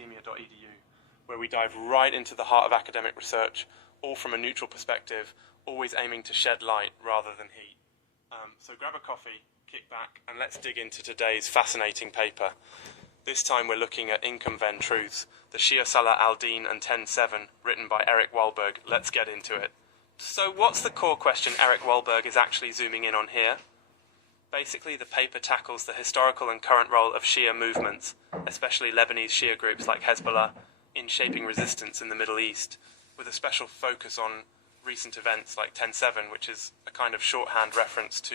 academia.edu, where we dive right into the heart of academic research, all from a neutral perspective, always aiming to shed light rather than heat. So grab a coffee, kick back, and let's dig into today's fascinating paper. This time we're looking at Inconvenient Truths, the Shia Salah al-Din and 10-7, written by Eric Wahlberg. Let's get into it. So what's the core question Eric Wahlberg is actually zooming in on here? Basically, the paper tackles the historical and current role of Shia movements, especially Lebanese Shia groups like Hezbollah, in shaping resistance in the Middle East, with a special focus on recent events like 10-7, which is a kind of shorthand reference to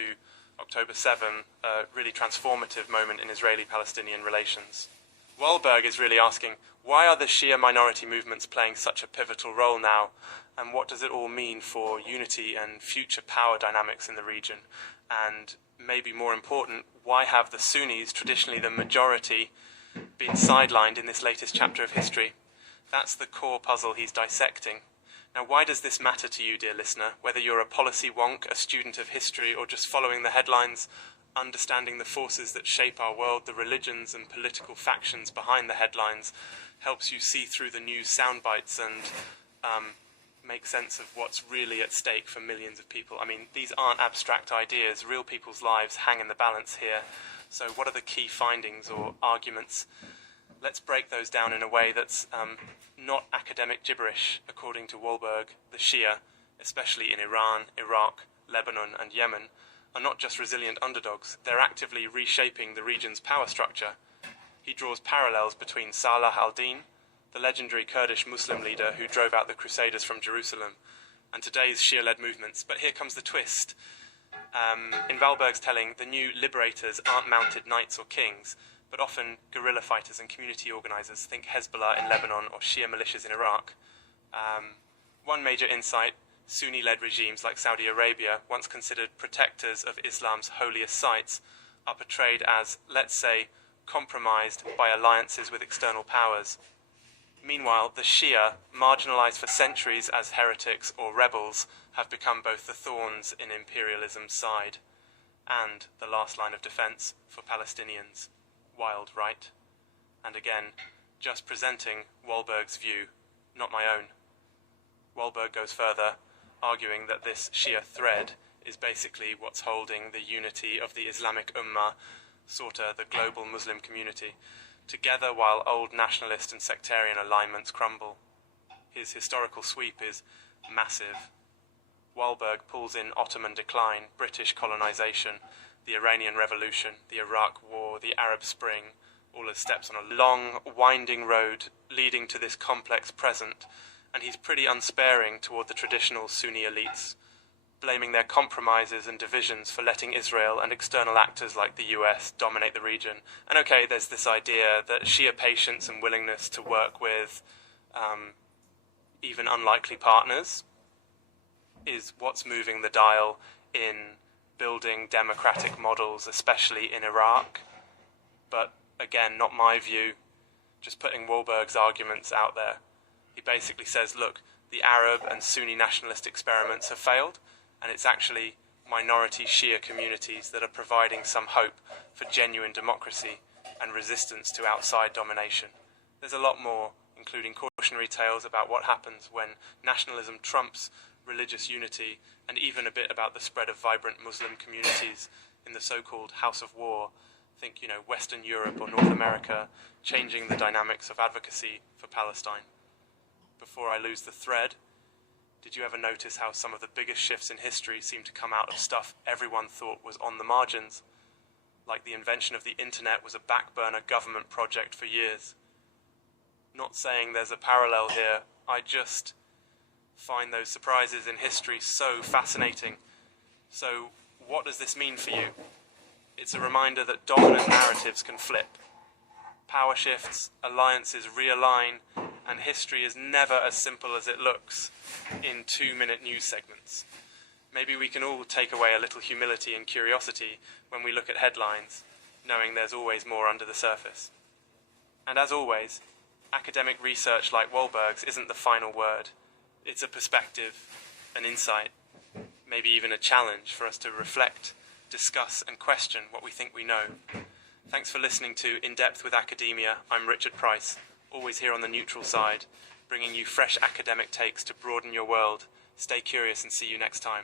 October 7, a really transformative moment in Israeli-Palestinian relations. Wahlberg is really asking, why are the Shia minority movements playing such a pivotal role now, and what does it all mean for unity and future power dynamics in the region? And maybe more important, why have the Sunnis, traditionally the majority, been sidelined in this latest chapter of history? That's the core puzzle he's dissecting. Now, why does this matter to you, dear listener? Whether you're a policy wonk, a student of history, or just following the headlines, understanding the forces that shape our world, the religions and political factions behind the headlines, helps you see through the news sound bites and make sense of what's really at stake for millions of people. I mean, these aren't abstract ideas. Real people's lives hang in the balance here. So what are the key findings or arguments? Let's break those down in a way that's not academic gibberish. According to Wahlberg, the Shia, especially in Iran, Iraq, Lebanon and Yemen, are not just resilient underdogs, they're actively reshaping the region's power structure. He draws parallels between Salah al-Din, the legendary Kurdish Muslim leader who drove out the Crusaders from Jerusalem, and today's Shia-led movements. But here comes the twist. In Wahlberg's telling, the new liberators aren't mounted knights or kings, but often guerrilla fighters and community organisers. Think Hezbollah in Lebanon or Shia militias in Iraq. One major insight, Sunni-led regimes like Saudi Arabia, once considered protectors of Islam's holiest sites, are portrayed as, let's say, compromised by alliances with external powers. Meanwhile, the Shia, marginalised for centuries as heretics or rebels, have become both the thorns in imperialism's side and the last line of defence for Palestinians. Wild, right? And again, just presenting Wahlberg's view, not my own. Wahlberg goes further, arguing that this Shia thread is basically what's holding the unity of the Islamic Ummah, sorta the global Muslim community, together while old nationalist and sectarian alignments crumble. His historical sweep is massive. Wahlberg pulls in Ottoman decline, British colonisation, the Iranian Revolution, the Iraq War, the Arab Spring, all as steps on a long, winding road leading to this complex present, and he's pretty unsparing toward the traditional Sunni elites, blaming their compromises and divisions for letting Israel and external actors like the US dominate the region. And okay, there's this idea that Shia patience and willingness to work with even unlikely partners is what's moving the dial in building democratic models, especially in Iraq. But again, not my view, just putting Wahlberg's arguments out there. He basically says, look, the Arab and Sunni nationalist experiments have failed, and it's actually minority Shia communities that are providing some hope for genuine democracy and resistance to outside domination. There's a lot more, including cautionary tales about what happens when nationalism trumps religious unity, and even a bit about the spread of vibrant Muslim communities in the so-called House of War. Think, Western Europe or North America, changing the dynamics of advocacy for Palestine. Before I lose the thread, did you ever notice how some of the biggest shifts in history seem to come out of stuff everyone thought was on the margins? Like the invention of the internet was a backburner government project for years. Not saying there's a parallel here, I just find those surprises in history so fascinating. So, what does this mean for you? It's a reminder that dominant narratives can flip. Power shifts, alliances realign, and history is never as simple as it looks in 2-minute news segments. Maybe we can all take away a little humility and curiosity when we look at headlines, knowing there's always more under the surface. And as always, academic research like Wahlberg's isn't the final word. It's a perspective, an insight, maybe even a challenge for us to reflect, discuss and question what we think we know. Thanks for listening to In Depth with Academia. I'm Richard Price, always here on the neutral side, bringing you fresh academic takes to broaden your world. Stay curious and see you next time.